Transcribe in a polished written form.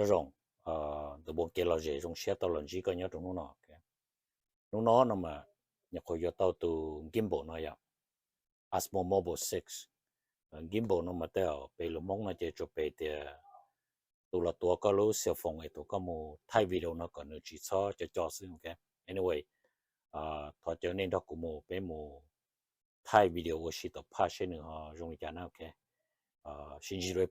nhớ rồng từ bộ kia là dễ trong xe tàu lần chỉ có nhớ trong nó nó mà nhập khẩu vô tàu từ gimbal nó vậy Osmo Mobile 6 gimbal nó mà tao bị lủng mông nó chỉ cho bị thì tụ là tua có lú cell phone ấy tụ có một thay video nó còn nữa chỉ cho sử dụng cái anyway thọ cho nên đó cũng một bé một thay video của sĩ tập phát sinh nữa dùng cho nó ok xin chỉ rồi